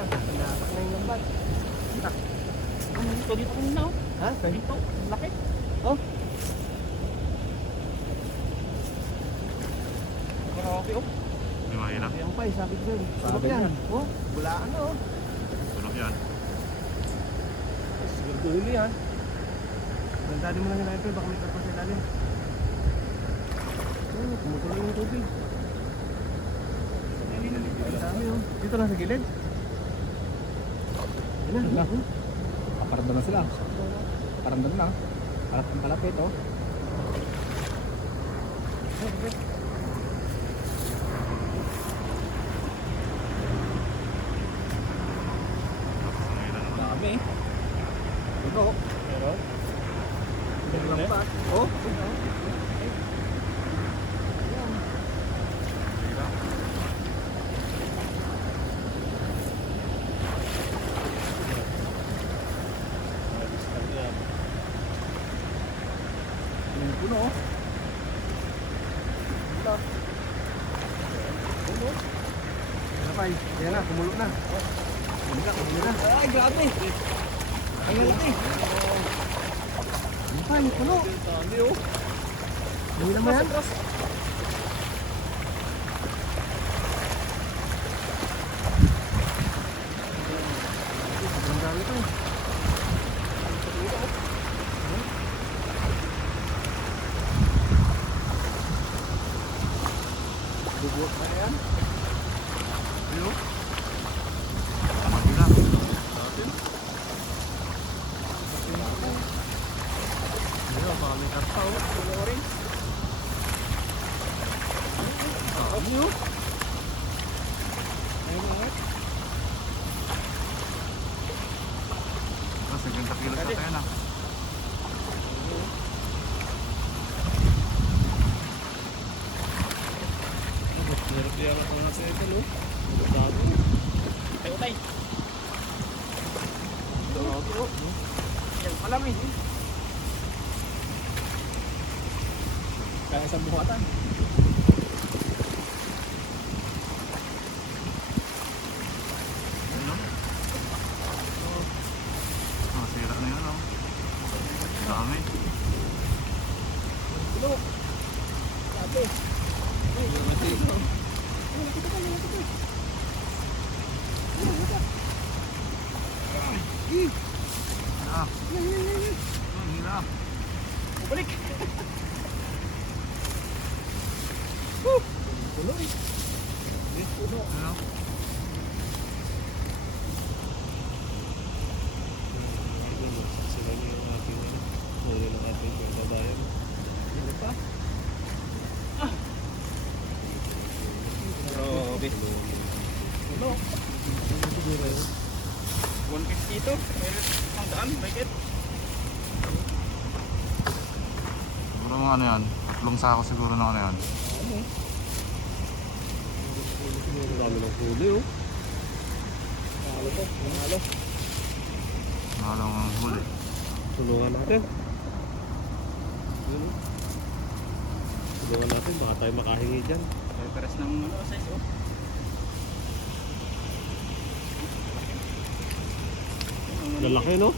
Malaki na yung lambat. Dito ko na oh. Ha? Dito, laki. Oh? Grabe oh. Hindi mahirap. Yan pa, sabi ko sa'yo. Sarap Sabi yan. yan. Oh, bulaan na oh. Tulog yan. Siguro huli yan. Ganda din mo lang yung line, baka may karpas sa ilalim. Oh, tumutuloy yung tubig. Ang dami oh. Dito lang sa gilid. Yan na. Oh. Paparamdam na sila. Paparamdam na. Harap ang kalapit oh. Dami. Ito. Pero? Yung lambat. Oh. Yung puno oh. Napay. Yan na, kumulo na. Kumulo na. Ay, grabe. Ay, grabe. Napay, puno. Dami oh. Hindi naman yan. Sobrang dami ito. Bubuot na yan. Ayun. Mahirap. Ayun, baka may karpa oh. Puno orange. Dami oh. Ayun oh. Tapos 50 kilos na tayo na. Hirap yan ako nga sa ito, no? Dami. Tayo tay. Dami oh. Yan pala may. Kaya isang buhatan. Ayun. Oh, sira na yun oh. Dami. Puno. Dami. Hirap. Hirap. Balik. Puno eh. Puno. Ayun. Sila niyo yung ating huli ng ating pagbabayan. Hindi pa. Grabe. Puno. 150 ito. Meron ang daan, may get. Siguro mga ano yan. 3 sako siguro na ano yan. Ang dami ng huli oh. Mahalo to. Mahalo. Mahalong ang huli. Tulungan natin. Yun oh. Tulungan natin. Baka tayo makahingi dyan. Pares ng ano, size oh. Lalaki no?